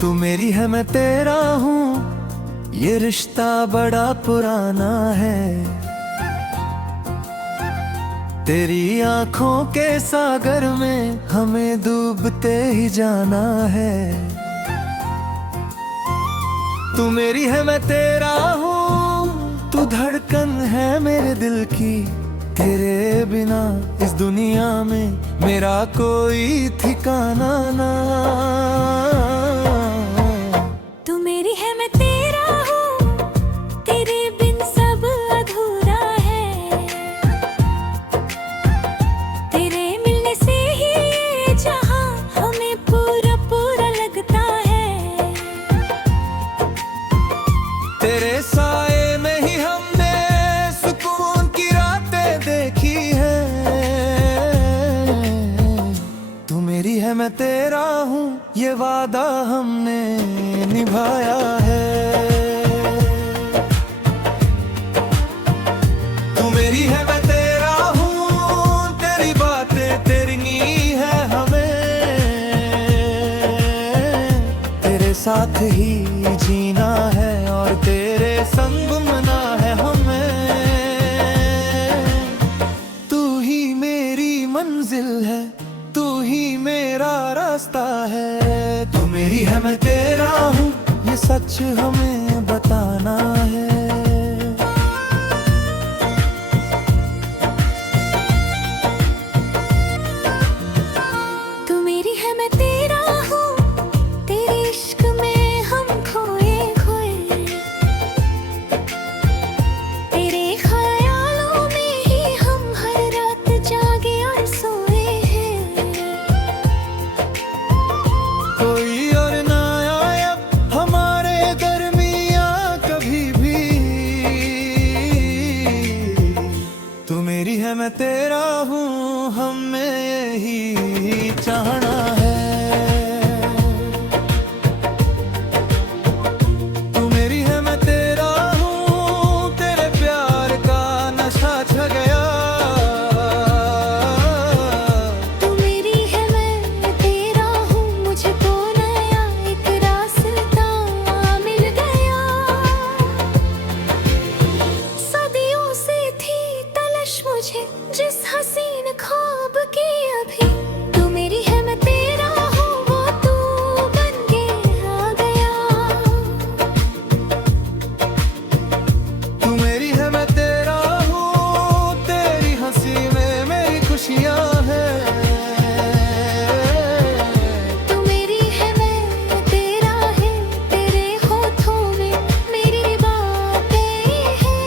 तू मेरी है मैं तेरा हूँ, ये रिश्ता बड़ा पुराना है। तेरी आंखों के सागर में हमें डूबते ही जाना है। तू मेरी है मैं तेरा हूँ, तू धड़कन है मेरे दिल की। तेरे बिना इस दुनिया में मेरा कोई ठिकाना ना। तू मेरी है मैं तेरा हूँ, तेरे बिन सब अधूरा है। तेरे मिलने से ही ये जहां हमें पूरा पूरा लगता है। तेरे साए में ही हमने सुकून की रातें देखी है। तू मेरी है मैं तेरा हूँ, ये वादा हमने निभाया है। तू मेरी है मैं तेरा हूँ, तेरी बातें तेरी है हमें। तेरे साथ ही जीना है और तेरे संग मना है हमें। तू ही मेरी मंजिल है, तू ही मेरा रास्ता है। तू मेरी है मैं तेरा हूँ, ये सच हमें बताना है। तू मेरी है मैं तेरा हूँ, तेरे इश्क में हम खोए खोए। तेरे ख्यालों में ही हम हर रात जागे और सोए हैं। कोई और ना आए अब हमारे दरमियाँ कभी भी। तू मेरी है मैं तेरा हूँ, हमें यही चाहना है। तू मेरी है मैं तेरा हूँ, तेरे प्यार का नशा छा गया। तू मेरी है मैं तेरा हूँ, मुझको नया एक रास्ता मिल गया। सदियों से थी तलाश मुझे जिस हसीन ख्वाब की अभी। तू मेरी है मैं तेरा हूँ, वो तू बन के आ गया। तू मेरी है मैं तेरा हूँ, तेरी हंसी में मेरी खुशियाँ हैं। तू मेरी है मैं तेरा है, तेरे होठों में मेरी बातें हैं।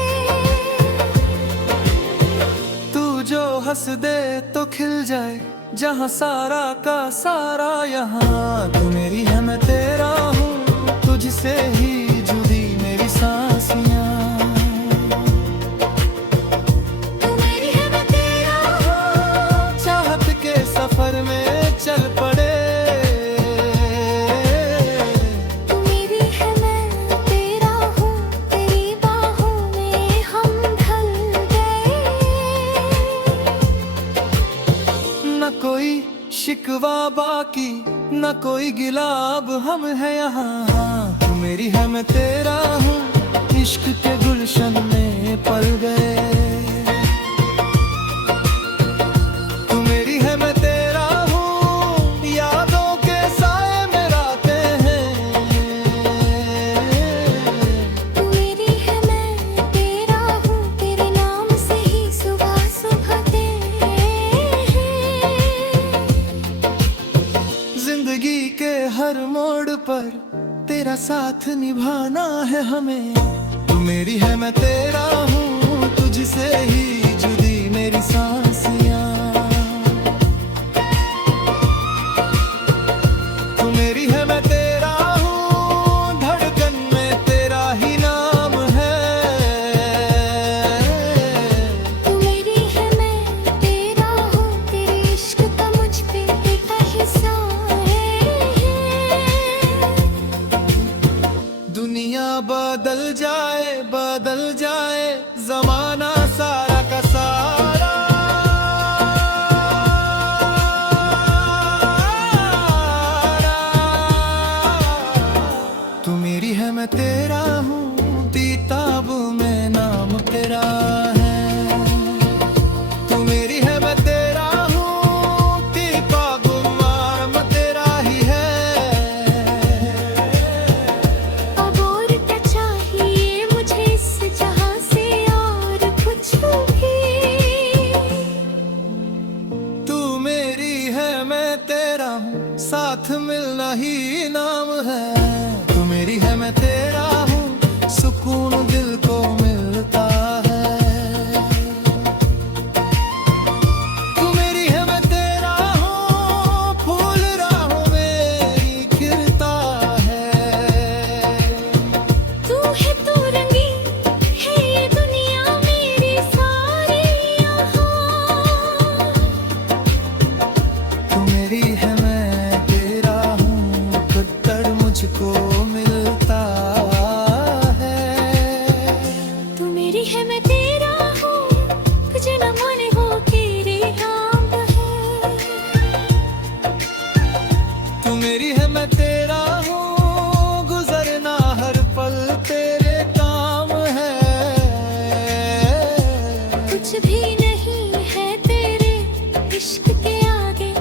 तू जो हंस दे तो खिल जाए जहाँ सारा का सारा यहाँ। तू मेरी है मैं तेरा हूँ, तुझसे ही जुड़ी मेरी सांसियाँ। तू मेरी है मैं तेरा हूँ, चाहत के सफर में चल पड़े। तू मेरी है मैं तेरा हूँ, तेरी बाहों में हम ढल गए। न कोई शिकवा बाकी, न कोई गिला, अब हम है यहाँ। तू मेरी है मैं तेरा हूँ, इश्क के गुलशन में पल गए। तू मेरी है मैं तेरा हूँ, यादों के साए में रातें हैं। तू मेरी है मैं तेरा हूँ, तेरे नाम से ही सुबह सुबहते हैं। जिंदगी के हर मोड़ पर तेरा साथ निभाना है हमें। तू मेरी है मैं तेरा हूँ, तुझसे ही जुड़ी मेरी सांसियाँ। तू मेरी है मैं तेरा हूँ, धड़कन में तेरा ही नाम है। तू मेरी है मैं तेरा हूँ, तेरे इश्क का मुझ पे एक हिस्सा है। दुनिया बदल जाए जमाना सारा का सारा। सुकून दिल को मिलता है। तू मेरी है मैं तेरा हूँ, फूल राहों में खिलता है। तू है तो रंगी है ये दुनिया मेरी सारी यहाँ। तू मेरी है मैं तेरा हूँ, कट्टर मुझको मिलता है। तू मेरी है मैं तेरा हूँ, कुछ न मन हो तेरे नाम है। तू मेरी है मैं तेरा हूँ, गुजरना हर पल तेरे काम है। कुछ भी नहीं है तेरे इश्क के आगे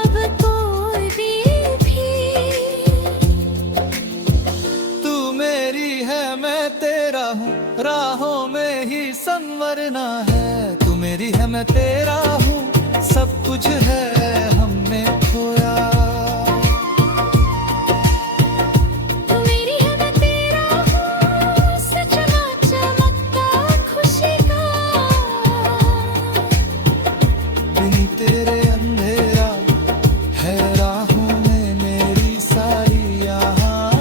अब कोई भी। तू मेरी है मैं तेरा हूँ, राहों में ही संवरना है। तू मेरी है मैं तेरा हूँ, सब कुछ है हमने खोया। तू मेरी है मैं तेरा हूँ, सचना चमकता खुशी का। बिन तेरे अंधेरा है राहों में मेरी सारी यहाँ।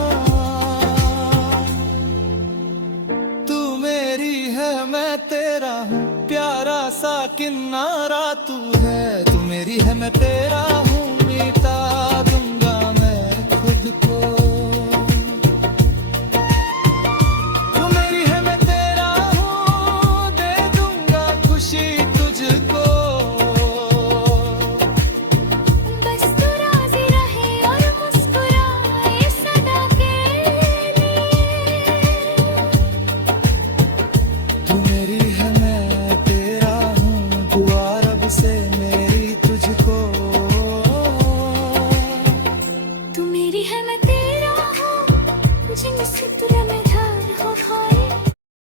तू मेरी है मैं तेरा हूँ, प्यारा सा किनारा तू है। तू मेरी है मैं तेरा हूँ, मिटा दूंगा मैं खुद को।